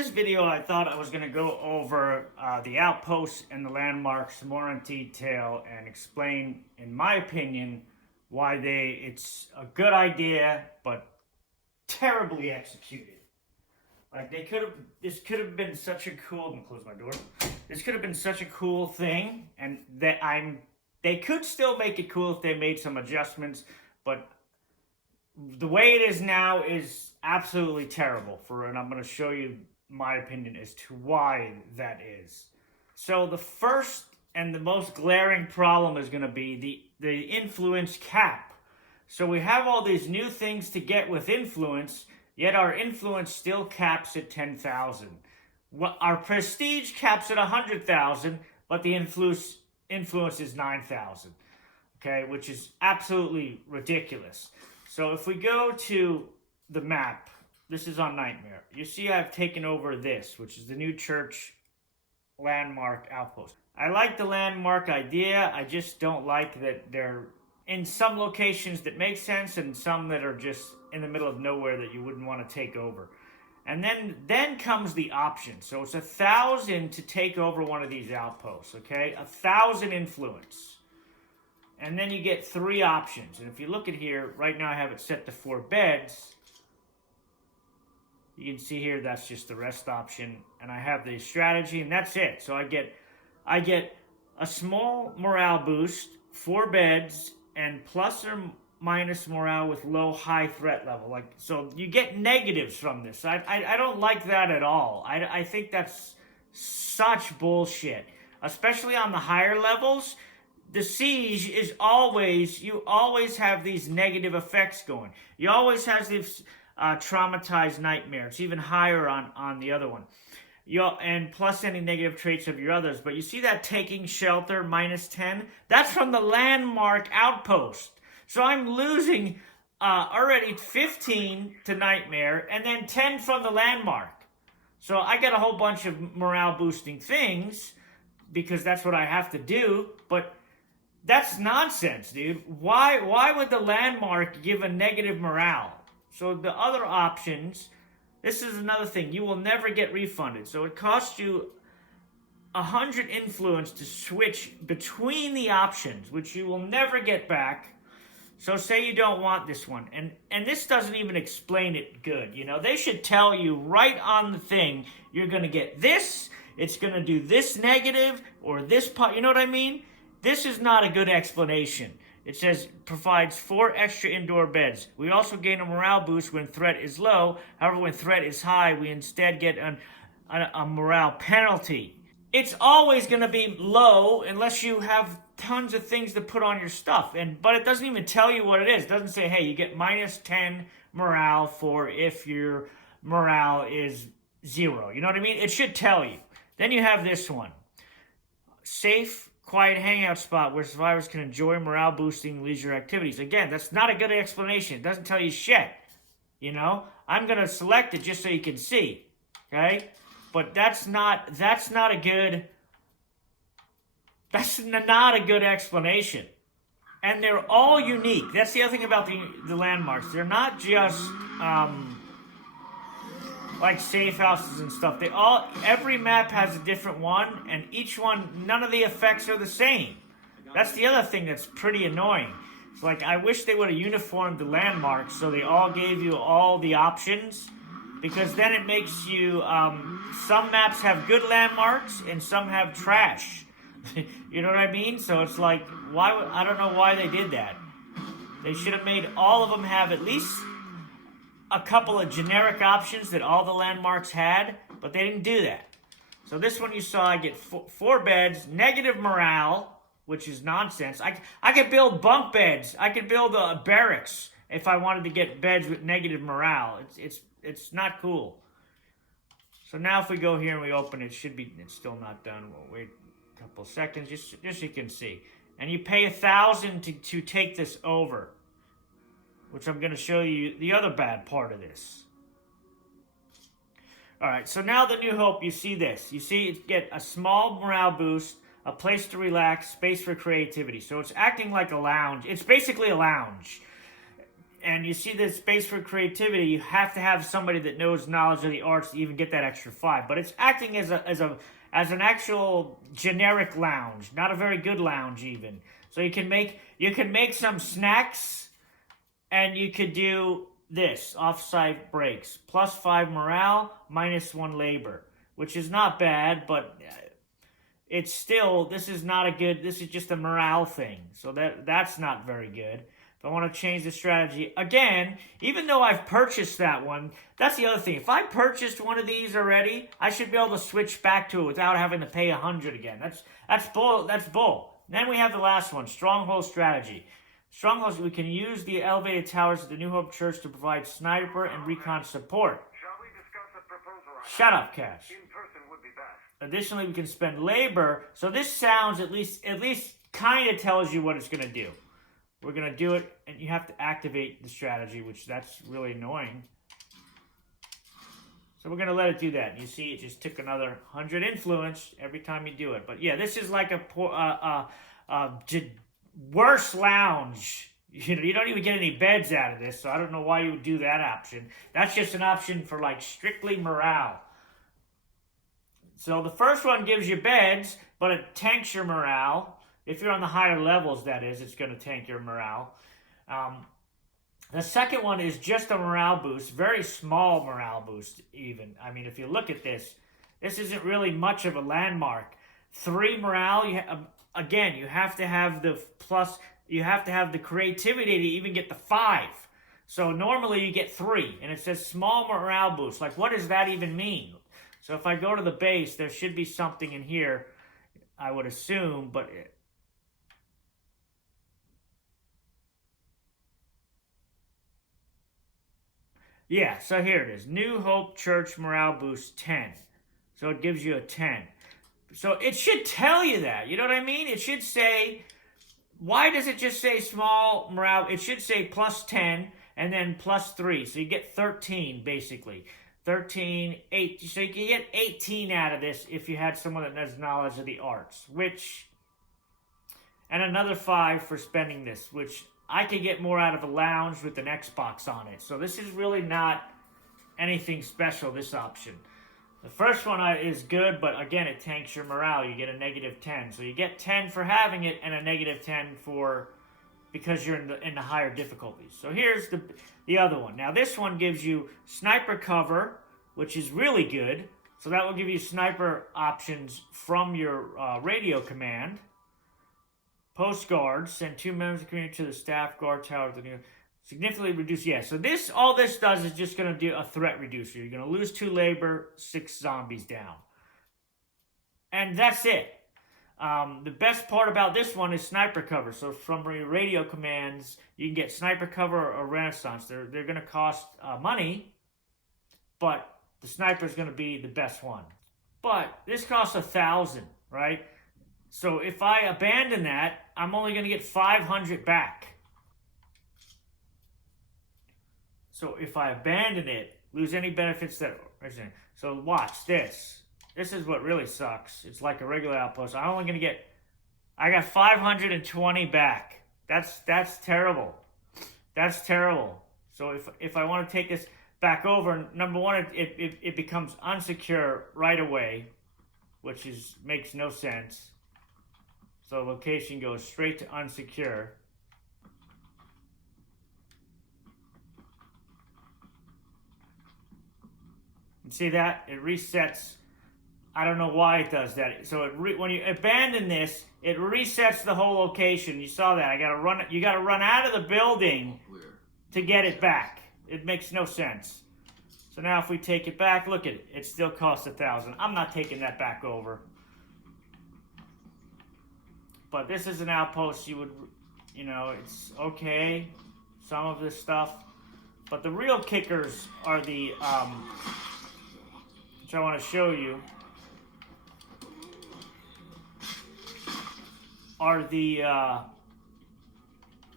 this video, I thought I was going to go over the Outposts and the Landmarks more in detail and explain, in my opinion, why it's a good idea, but terribly executed. Like, this could have been such a cool, I'm gonna close my door. This could have been such a cool thing, and they could still make it cool if they made some adjustments, but the way it is now is absolutely terrible and I'm going to show you my opinion as to why that is. So the first and the most glaring problem is going to be the influence cap. So we have all these new things to get with influence, yet our influence still caps at 10,000. Our prestige caps at 100,000, but the influence is 9,000. Okay, which is absolutely ridiculous. So if we go to the map, this is on Nightmare. You see I've taken over this, which is the new church Landmark Outpost. I like the Landmark idea. I just don't like that they're in some locations that make sense and some that are just in the middle of nowhere that you wouldn't want to take over. And then comes the option. So it's 1,000 to take over one of these outposts, okay? 1,000 influence. And then you get 3 options. And if you look at here, right now I have it set to 4 beds. You can see here that's just the rest option. And I have the strategy, and that's it. So I get a small morale boost, 4 beds, and plus or minus morale with low high threat level. So you get negatives from this. I don't like that at all. I think that's such bullshit. Especially on the higher levels. The siege is you always have these negative effects going. You always have these traumatized nightmare. It's even higher on the other one. And plus any negative traits of your others. But you see that taking shelter minus 10? That's from the Landmark Outpost. So I'm losing already 15 to nightmare and then 10 from the Landmark. So I got a whole bunch of morale boosting things because that's what I have to do. But that's nonsense, dude. Why would the Landmark give a negative morale? So the other options, this is another thing. You will never get refunded. So it costs you 100 influence to switch between the options, which you will never get back. So say you don't want this one. And this doesn't even explain it good. You know, they should tell you right on the thing, you're going to get this, it's going to do this negative, or this part. You know what I mean? This is not a good explanation. It says, provides 4 extra indoor beds. We also gain a morale boost when threat is low. However, when threat is high, we instead get a morale penalty. It's always going to be low unless you have tons of things to put on your stuff. But it doesn't even tell you what it is. It doesn't say, hey, you get minus 10 morale for if your morale is 0. You know what I mean? It should tell you. Then you have this one. Safe, quiet hangout spot where survivors can enjoy morale-boosting leisure activities. Again, that's not a good explanation. It doesn't tell you shit. You know? I'm going to select it just so you can see. Okay? But that's not a good explanation. And they're all unique. That's the other thing about the landmarks. They're not just like safe houses and stuff. Every map has a different one, and each one, none of the effects are the same. That's the other thing that's pretty annoying. It's like, I wish they would have uniformed the landmarks so they all gave you all the options, because then it makes you, some maps have good landmarks and some have trash. You know what I mean? So it's like, I don't know why they did that. They should have made all of them have at least a couple of generic options that all the landmarks had, but they didn't do that. So this one you saw, I get 4 beds, negative morale, which is nonsense. I could build bunk beds. I could build barracks if I wanted to get beds with negative morale. It's not cool. So now if we go here and we open it, it's still not done. We'll wait a couple seconds just so you can see. And you pay 1,000 to take this over, which I'm going to show you the other bad part of this. Alright, so now the New Hope, you see this. You see it get a small morale boost, a place to relax, space for creativity. So it's acting like a lounge. It's basically a lounge. and you see the space for creativity, you have to have somebody that knows knowledge of the arts to even get that extra 5. But it's acting as an actual generic lounge, not a very good lounge even. So you can make some snacks, and you could do this off-site breaks, +5 morale, -1 labor, which is not bad, but it's still, this is just a morale thing. So that's not very good. If I want to change the strategy, again, even though I've purchased that one, that's the other thing. If I purchased one of these already, I should be able to switch back to it without having to pay 100 again. That's bull. Then we have the last one, Stronghold strategy. Strongholds, we can use the elevated towers at the New Hope Church to provide sniper and recon support. Shall we discuss a proposal? Shut up, Cash. In person would be best. Additionally, we can spend labor. So this sounds at least kind of tells you what it's going to do. We're going to do it, and you have to activate the strategy, which that's really annoying. So we're going to let it do that. You see, it just took another 100 influence every time you do it. But yeah, this is like a worse lounge. You know, you don't even get any beds out of this, so I don't know why you would do that option. That's just an option for like strictly morale. So the first one gives you beds, but it tanks your morale. If you're on the higher levels, that is, it's going to tank your morale. The second one is just a morale boost, very small morale boost even. I mean, if you look at this isn't really much of a landmark. 3 morale, again, you have to have the plus, you have to have the creativity to even get the 5. So normally you get 3, and it says small morale boost. Like, what does that even mean? So if I go to the base, there should be something in here, I would assume, but yeah, so here it is. New Hope Church morale boost 10. So it gives you a 10. So it should tell you that. You know what I mean? It should say, why does it just say small morale? It should say +10 and then +3. So you get 13, basically. 13, 8. So you can get 18 out of this if you had someone that has knowledge of the arts. And another 5 for spending this, which I could get more out of a lounge with an Xbox on it. So this is really not anything special, this option. The first one is good, but again, it tanks your morale. You get a -10. So you get 10 for having it and a -10 because you're in the higher difficulties. So here's the other one. Now this one gives you sniper cover, which is really good. So that will give you sniper options from your radio command. Post guards, send 2 members of the community to the staff guard tower. Significantly reduce, yeah. So all this does is just going to do a threat reducer. You're going to lose 2 labor, 6 zombies down. And that's it. The best part about this one is sniper cover. So from your radio commands, you can get sniper cover or renaissance. They're going to cost money, but the sniper is going to be the best one. But this costs 1,000, right? So if I abandon that, I'm only going to get 500 back. So if I abandon it, lose any benefits that... So watch this. This is what really sucks. It's like a regular outpost. I'm only going to get... I got 520 back. That's terrible. That's terrible. So if I want to take this back over, number one, it becomes unsecure right away, which makes no sense. So location goes straight to unsecure. And see that? It resets. I don't know why it does that. So when you abandon this, it resets the whole location. You saw that. You gotta run out of the building to get it back. It makes no sense. So now if we take it back, look at it. It still costs 1,000. I'm not taking that back over. But this is an outpost. It's okay, some of this stuff. But the real kickers are which I want to show you, are the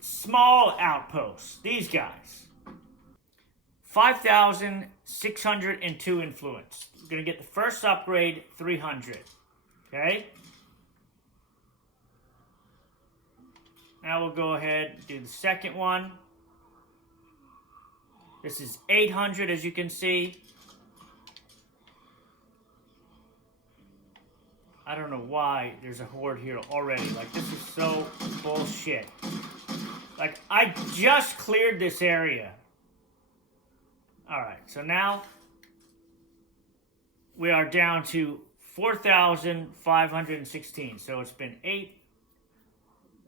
small outposts. These guys. 5,602 influence. We're going to get the first upgrade, 300. Okay? Now we'll go ahead and do the second one. This is 800, as you can see. I don't know why there's a horde here already. Like, this is so bullshit. Like, I just cleared this area. Alright, so now we are down to 4,516. So it's been 8.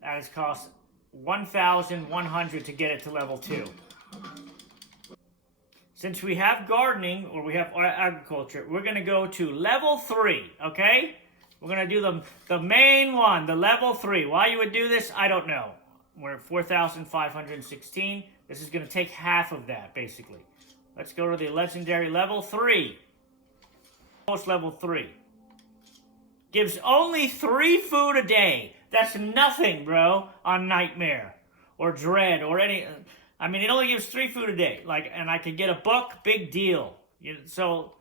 That has cost 1,100 to get it to level 2. Since we have gardening, or we have agriculture, we're going to go to level 3, okay? We're going to do the main one, the level 3. Why you would do this, I don't know. We're at 4,516. This is going to take half of that, basically. Let's go to the legendary level 3. Post level 3. Gives only 3 food a day. That's nothing, bro, on Nightmare or Dread or any... I mean, it only gives 3 food a day. Like, and I could get a book, big deal. So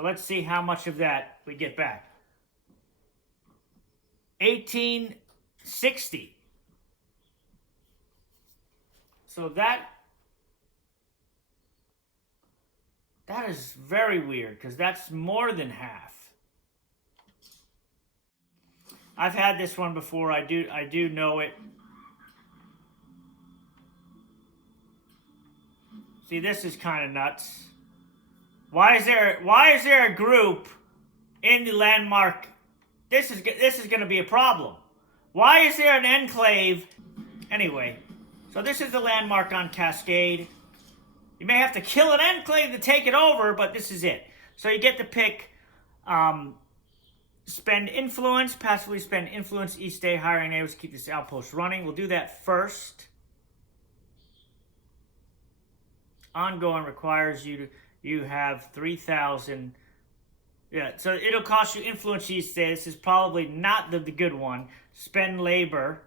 let's see how much of that we get back. 1860. So that is very weird, because that's more than half. I've had this one before. I do know it. See, this is kind of nuts. Why is there a group in the Landmark? This is going to be a problem. Why is there an enclave? Anyway, so this is the Landmark on Cascade. You may have to kill an enclave to take it over, but this is it. So you get to pick spend influence, passively spend influence each day, hiring neighbors to keep this outpost running. We'll do that first. Ongoing requires you have 3,000. Yeah, so it'll cost you influence each day. This is probably not the good one. Spend labor.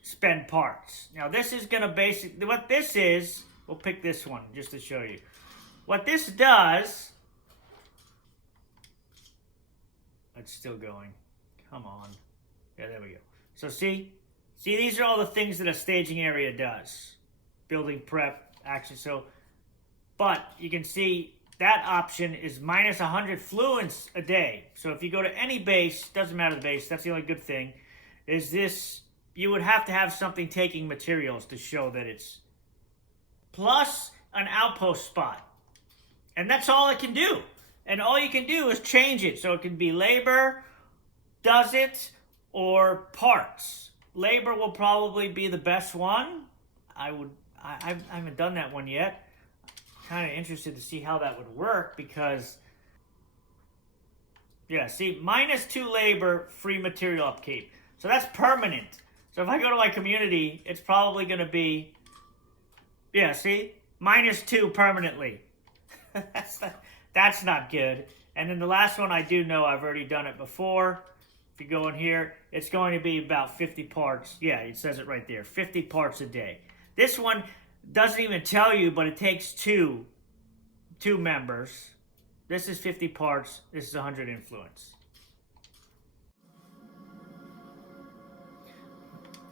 Spend parts. Now this is going to basically, what this is, we'll pick this one just to show you. What this does, it's still going. Come on. Yeah, there we go. So see, these are all the things that a staging area does. Building prep, action. So, but you can see that option is minus 100 fluence a day. So if you go to any base, doesn't matter the base, that's the only good thing, is this, you would have to have something taking materials to show that it's plus an outpost spot. And that's all it can do. And all you can do is change it. So it can be labor, does it, or parts. Labor will probably be the best one. I haven't done that one yet. Kind of interested to see how that would work, because, yeah, see, minus 2 labor, free material upkeep. So that's permanent. So if I go to my community, it's probably going to be, yeah, see, minus 2 permanently. That's not good. And then the last one I do know, I've already done it before. If you go in here, it's going to be about 50 parts. Yeah, it says it right there, 50 parts a day. This one doesn't even tell you, but it takes two members. This is 50 parts. This is 100 influence.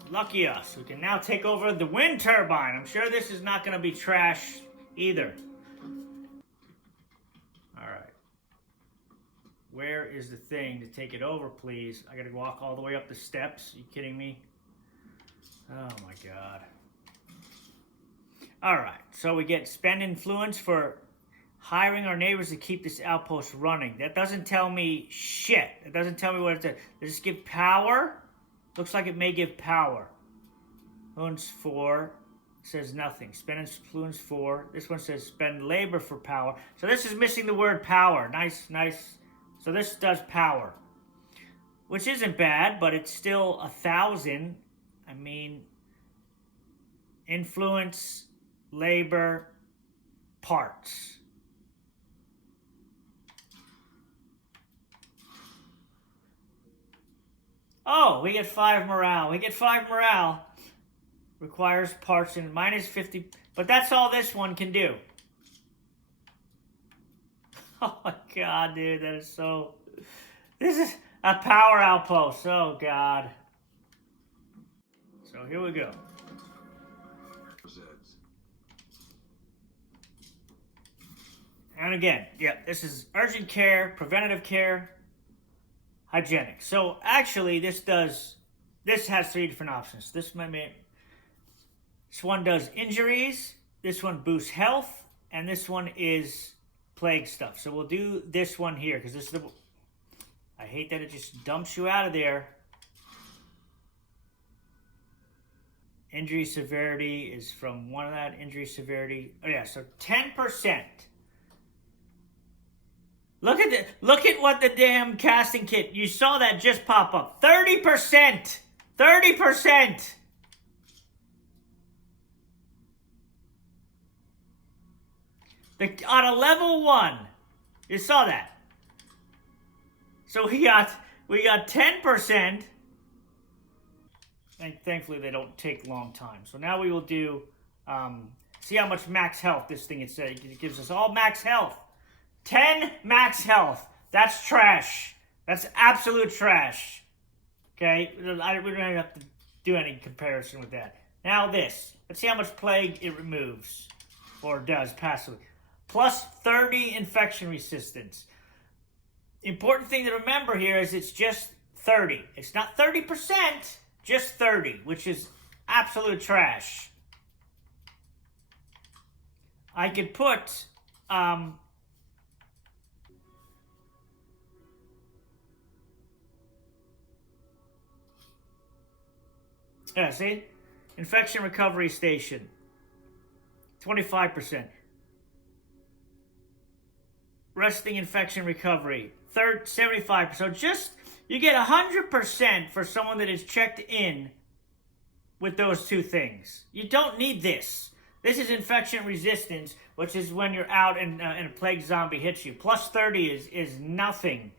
Lucky us. We can now take over the wind turbine. I'm sure this is not going to be trash either. All right. Where is the thing to take it over, please? I got to walk all the way up the steps. Are you kidding me? Oh, my God. All right, so we get spend influence for hiring our neighbors to keep this outpost running. That doesn't tell me shit. It doesn't tell me what it does. Does this give power? Looks like it may give power. Influence 4 says nothing. Spend influence 4. This one says spend labor for power. So this is missing the word power. Nice. So this does power, which isn't bad, but it's still 1,000. I mean, influence, labor, parts. Oh, we get 5 morale. Requires parts and minus 50. But that's all this one can do. Oh my God, dude. That is so... This is a power outpost. Oh God. So here we go. And again, yeah, this is urgent care, preventative care, hygienic. So actually, this has 3 different options. This one does injuries, this one boosts health, and this one is plague stuff. So we'll do this one here, because this is I hate that it just dumps you out of there. Injury severity is from one of that. Injury severity. Oh yeah, so 10%. Look at what the damn casting kit. You saw that just pop up. 30%. 30%. On a level 1. You saw that. So we got 10%. And thankfully they don't take long time. So now we will do see how much max health this thing is. It gives us all max health. 10 max health. That's trash. That's absolute trash. Okay? We don't have to do any comparison with that. Now this. Let's see how much plague it removes. Or does passively. Plus 30 infection resistance. Important thing to remember here is it's just 30. It's not 30%, just 30, which is absolute trash. I could put... yeah, see? Infection recovery station. 25%. Resting infection recovery. 75%. So just, you get 100% for someone that is checked in with those 2 things. You don't need this. This is infection resistance, which is when you're out and a plague zombie hits you. Plus 30 is nothing.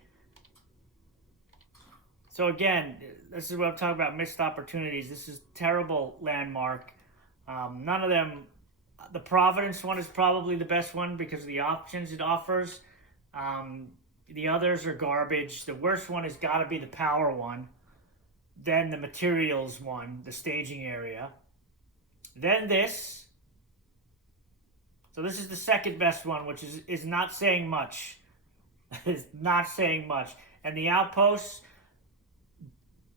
So again, this is what I'm talking about, missed opportunities. This is terrible Landmark. None of them, the Providence one is probably the best one because of the options it offers. The others are garbage. The worst one has got to be the power one. Then the materials one, the staging area. Then this. So this is the second best one, which is not saying much. It's not saying much. And the Outposts,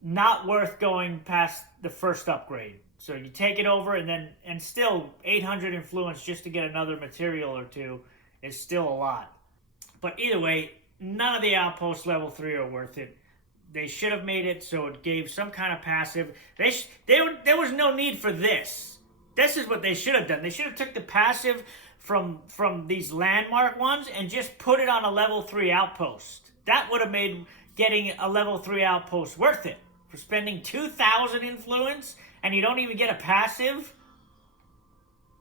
not worth going past the first upgrade. So you take it over and still 800 influence just to get another material or 2 is still a lot. But either way, none of the Outposts level 3 are worth it. They should have made it so it gave some kind of passive. There was no need for this. This is what they should have done. They should have took the passive from these Landmark ones and just put it on a level 3 Outpost. That would have made getting a level 3 Outpost worth it. For spending 2,000 influence and you don't even get a passive?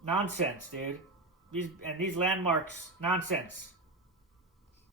Nonsense, dude. These Landmarks, nonsense.